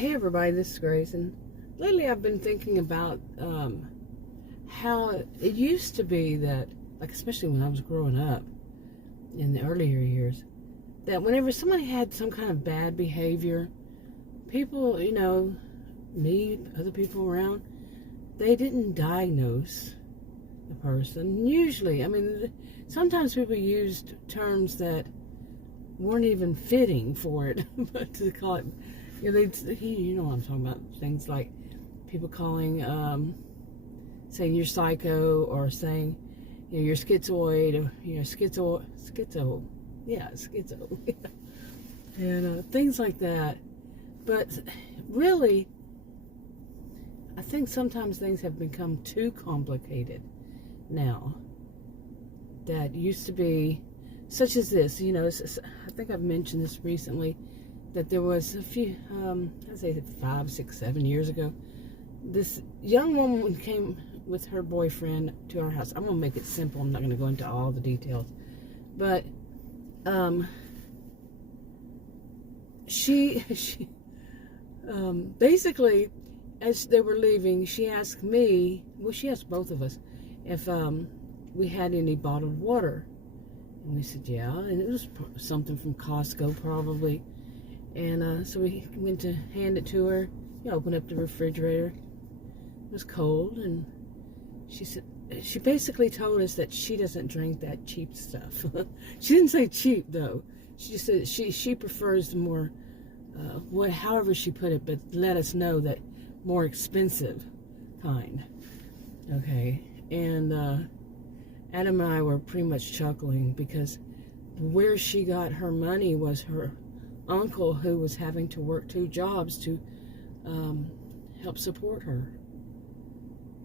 Hey everybody, this is Grace, and lately I've been thinking about how it used to be that, like especially when I was growing up in the earlier years, that whenever somebody had some kind of bad behavior, people, me, other people around, they didn't diagnose the person. Usually, sometimes people used terms that weren't even fitting for it, but to call it, you know what I'm talking about. Things like people calling, saying you're psycho, or saying, you're schizoid, or schizo, and things like that. But really, I think sometimes things have become too complicated now. That used to be, such as this, I think I've mentioned this recently, that there was a few, I'd say 5, 6, 7 years ago, this young woman came with her boyfriend to our house. I'm going to make it simple. I'm not going to go into all the details. But she basically, as they were leaving, she asked me, well, she asked both of us, if we had any bottled water. And we said, yeah. And it was something from Costco, probably. And so we went to hand it to her. Opened up the refrigerator. It was cold, and she said, she basically told us that she doesn't drink that cheap stuff. She didn't say cheap, though. She just said she prefers the more, however she put it, but let us know that more expensive kind. Okay, and Adam and I were pretty much chuckling, because where she got her money was her uncle, who was having to work 2 jobs to help support her.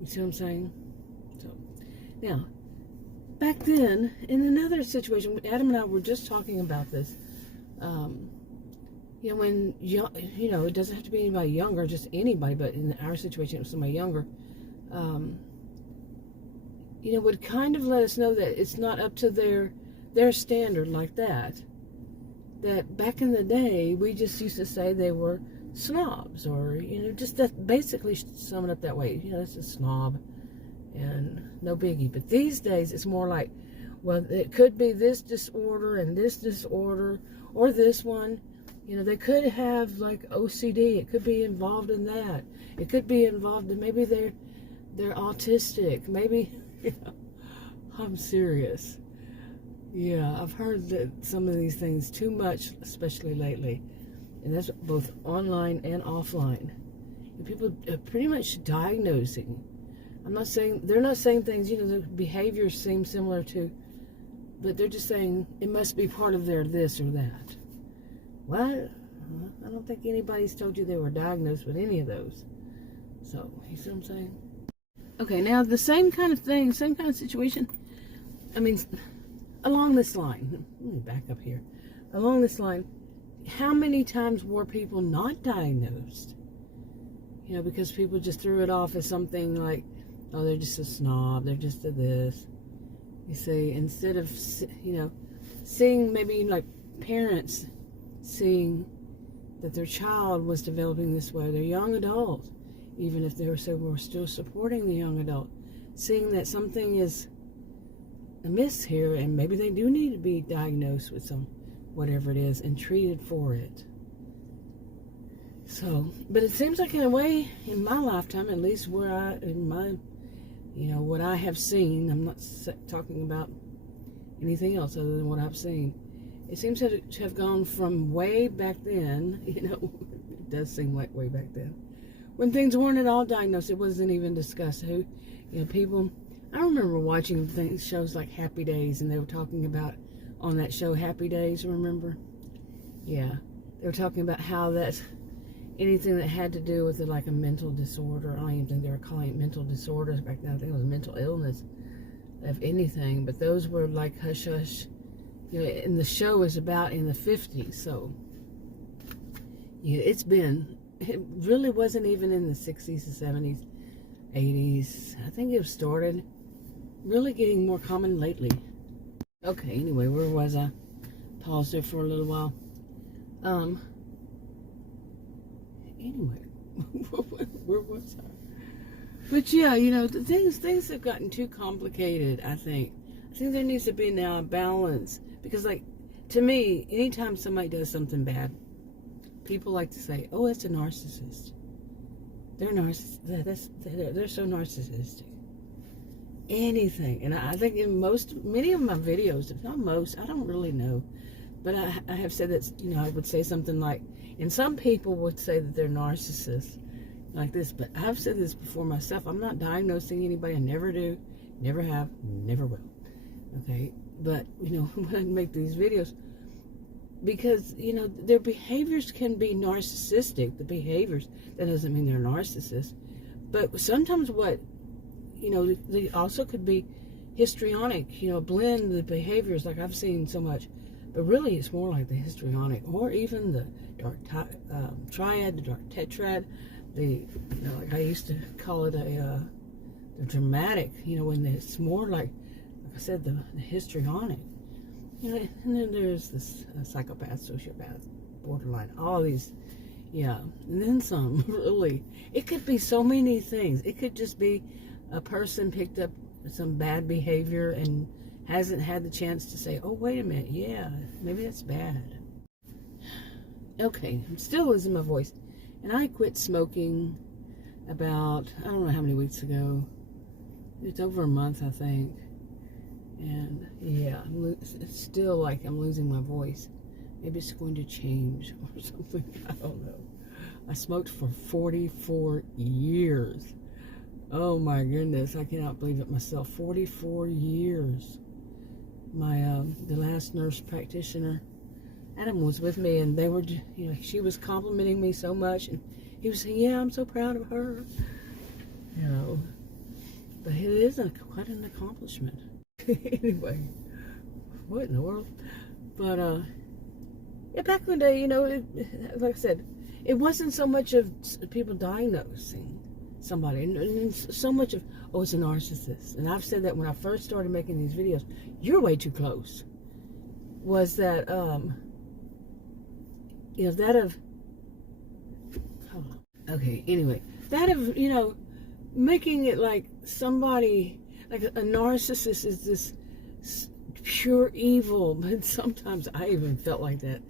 You see what I'm saying? So now, back then, in another situation, Adam and I were just talking about this. When it doesn't have to be anybody younger, just anybody, but in our situation, it was somebody younger. Would kind of let us know that it's not up to their standard like that. That back in the day, we just used to say they were snobs, or, just that, basically sum it up that way. It's a snob, and no biggie. But these days, it's more like, well, it could be this disorder and this disorder, or this one. They could have, like, OCD. It could be involved in that. It could be involved in, maybe they're autistic. Maybe, I'm serious. Yeah, I've heard that some of these things too much, especially lately. And that's both online and offline. And people are pretty much diagnosing. They're not saying things, the behaviors seem similar to, but they're just saying it must be part of their this or that. What? I don't think anybody's told you they were diagnosed with any of those. So, you see what I'm saying? Okay, now the same kind of thing, same kind of situation. Along this line, let me back up here. Along this line, how many times were people not diagnosed? Because people just threw it off as something like, oh, they're just a snob, they're just a this. You see, instead of, seeing maybe like parents seeing that their child was developing this way, their young adult, even if they were still supporting the young adult, seeing that something is amiss here, and maybe they do need to be diagnosed with some whatever it is and treated for it. So, but it seems like, in a way, in my lifetime, at least what I have seen, I'm not talking about anything else other than what I've seen, it seems to have gone from way back then, it does seem like way back then, when things weren't at all diagnosed. It wasn't even discussed. People, I remember watching shows like Happy Days, and they were talking about, on that show Happy Days, remember? Yeah. They were talking about how that anything that had to do with like a mental disorder, I don't even think they were calling it mental disorders back then. I think it was mental illness of anything, but those were like hush hush. And the show was about in the 50s, so it really wasn't even in the 60s, the 70s, 80s. I think it started really getting more common lately. Okay, anyway, where was I? Paused there for a little while. Anyway, where was I? But yeah, you know, the things have gotten too complicated, I think. I think there needs to be now a balance. Because, like, to me, anytime somebody does something bad, people like to say, oh, that's a narcissist. They're they're so narcissistic. Anything. And I think in many of my videos, if not most, I don't really know, but I have said that, you know, I would say something like, and some people would say that they're narcissists like this, but I've said this before myself. I'm not diagnosing anybody. I never do, never have, never will. Okay? But, you know, when I make these videos, because, you know, their behaviors can be narcissistic, the behaviors. That doesn't mean they're narcissists. But sometimes you know, they also could be histrionic, you know, blend the behaviors like I've seen so much. But really, it's more like the histrionic, or even the dark triad, the dark tetrad, you know, like I used to call it the dramatic, you know, when it's more like I said, the histrionic. You know, and then there's this psychopath, sociopath, borderline, all these, yeah, and then some, really. It could be so many things. It could just be a person picked up some bad behavior and hasn't had the chance to say, oh, wait a minute, yeah, maybe that's bad. Okay, I'm still losing my voice. And I quit smoking about, I don't know how many weeks ago. It's over a month, I think. And yeah, it's still like I'm losing my voice. Maybe it's going to change or something. I don't know. I smoked for 44 years. Oh my goodness, I cannot believe it myself. 44 years. My the last nurse practitioner, Adam, was with me, and they were, you know, she was complimenting me so much, and he was saying, "Yeah, I'm so proud of her." You know, but it is quite an accomplishment. Anyway, what in the world? But yeah, back in the day, you know, like I said, it wasn't so much of people diagnosing somebody, and so much of, oh, it's a narcissist. And I've said that when I first started making these videos, you're way too close. Was that you know, that of, okay, anyway, that of, you know, making it like somebody, like a narcissist is this pure evil, but sometimes I even felt like that.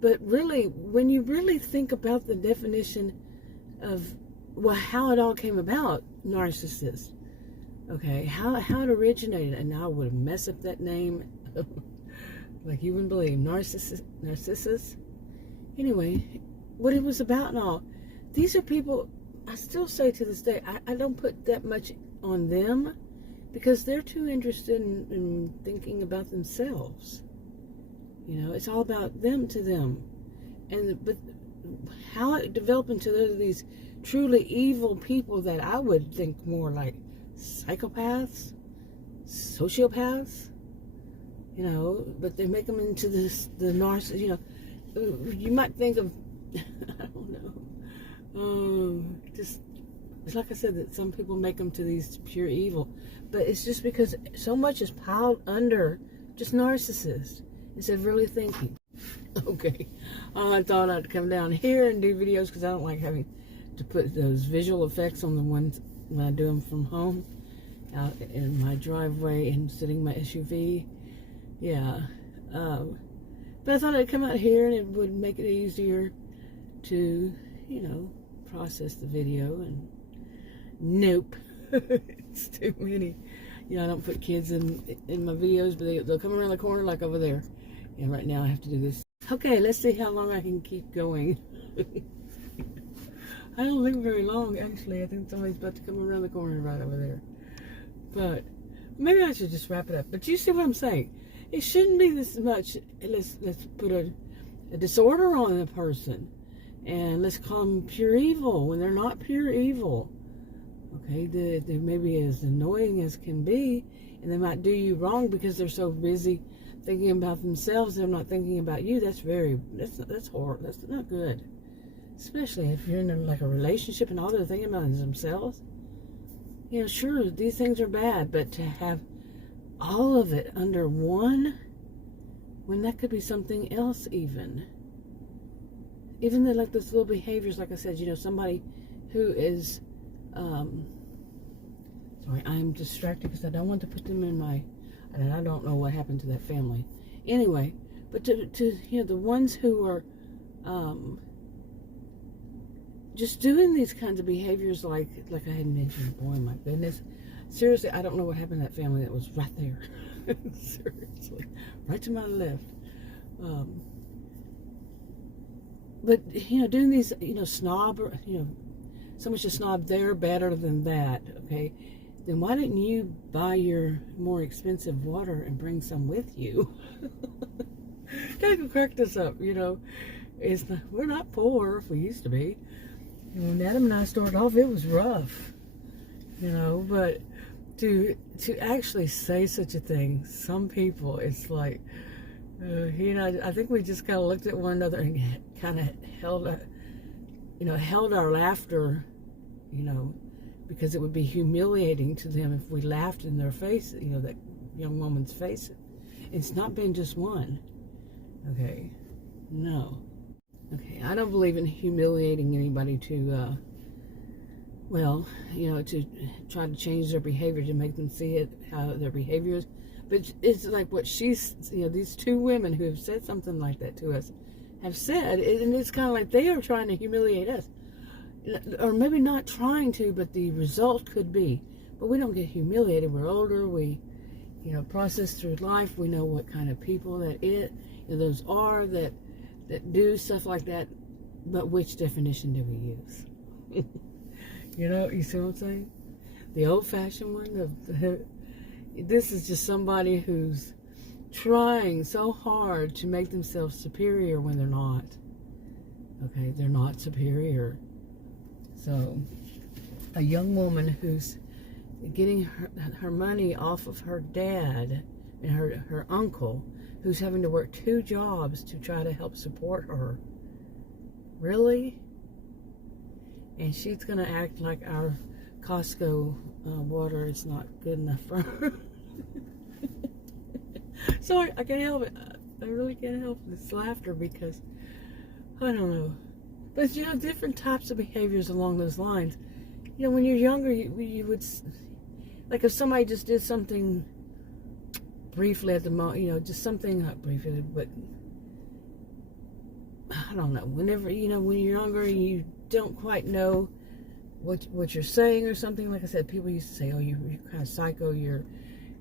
But really, when you really think about the definition of, well, how it all came about, narcissist, okay, how it originated, and now I would mess up that name, like you wouldn't believe, Narcissus. Anyway, what it was about and all, these are people, I still say to this day, I don't put that much on them, because they're too interested in thinking about themselves. You know, it's all about them to them. But how it developed into these truly evil people that I would think more like psychopaths, sociopaths, you know, but they make them into the narcissist, you know, you might think of, I don't know, just, it's like I said, that some people make them to these pure evil, but it's just because so much is piled under just narcissists instead of really thinking. Okay, I thought I'd come down here and do videos because I don't like having to put those visual effects on the ones when I do them from home, out in my driveway and sitting in my SUV. Yeah, but I thought I'd come out here and it would make it easier to, you know, process the video, and nope. It's too many. You know, I don't put kids in my videos, but they'll come around the corner like over there. And right now I have to do this. Okay, let's see how long I can keep going. I don't live very long, actually. I think somebody's about to come around the corner right over there. But maybe I should just wrap it up. But you see what I'm saying? It shouldn't be this much. Let's put a disorder on a person, and let's call them pure evil when they're not pure evil. Okay, they may be as annoying as can be, and they might do you wrong because they're so busy thinking about themselves. They're not thinking about you. That's horrible. That's not good. Especially if you're in like a relationship and all they're thinking about is themselves. You know, sure, these things are bad, but to have all of it under one, when that could be something else even. even the, like those little behaviors, like I said, you know, somebody who is, sorry, I'm distracted because I don't want to put them in my, and I don't know what happened to that family. Anyway, but to you know, the ones who are just doing these kinds of behaviors, like I had mentioned, boy, my goodness. Seriously, I don't know what happened to that family that was right there. Seriously, right to my left. But, you know, doing these, you know, snob, you know, so much a snob, they're better than that, okay? Then why didn't you buy your more expensive water and bring some with you? That could crack this up, you know. We're not poor if we used to be. You know, when Adam and I started off, it was rough, you know, but to actually say such a thing, some people, it's like, you know, I think we just kind of looked at one another and kind of held our laughter, you know, because it would be humiliating to them if we laughed in their face, you know, that young woman's face. It's not been just one, okay? No. Okay, I don't believe in humiliating anybody to, well, you know, to try to change their behavior, to make them see it, how their behavior is. But it's like what she's, you know, these two women who have said something like that to us have said, and it's kind of like they are trying to humiliate us. Or maybe not trying to, but the result could be. But we don't get humiliated. We're older. We, you know, process through life. We know what kind of people those are that do stuff like that. But which definition do we use? You know, you see what I'm saying? The old-fashioned one. This is just somebody who's trying so hard to make themselves superior when they're not. Okay, they're not superior. So, a young woman who's getting her money off of her dad and her uncle, who's having to work 2 jobs to try to help support her. Really? And she's going to act like our Costco water is not good enough for her. Sorry, I can't help it. I really can't help this laughter because, I don't know. But, you know, different types of behaviors along those lines. You know, when you're younger, you would, like if somebody just did something briefly at the moment, you know, just something, not briefly, but, I don't know, whenever, you know, when you're younger, you don't quite know what you're saying or something. Like I said, people used to say, oh, you're kind of psycho, you're,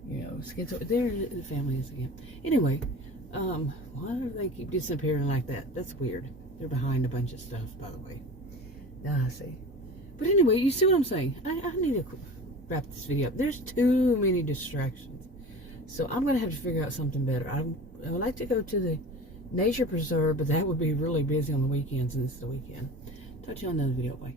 you know, schizo. There the family is again. Anyway, why do they keep disappearing like that? That's weird. They're behind a bunch of stuff, by the way. Now I see. But anyway, you see what I'm saying? I need to wrap this video up. There's too many distractions. So I'm going to have to figure out something better. I would like to go to the nature preserve, but that would be really busy on the weekends, and this is the weekend. Talk to you on another video. Bye.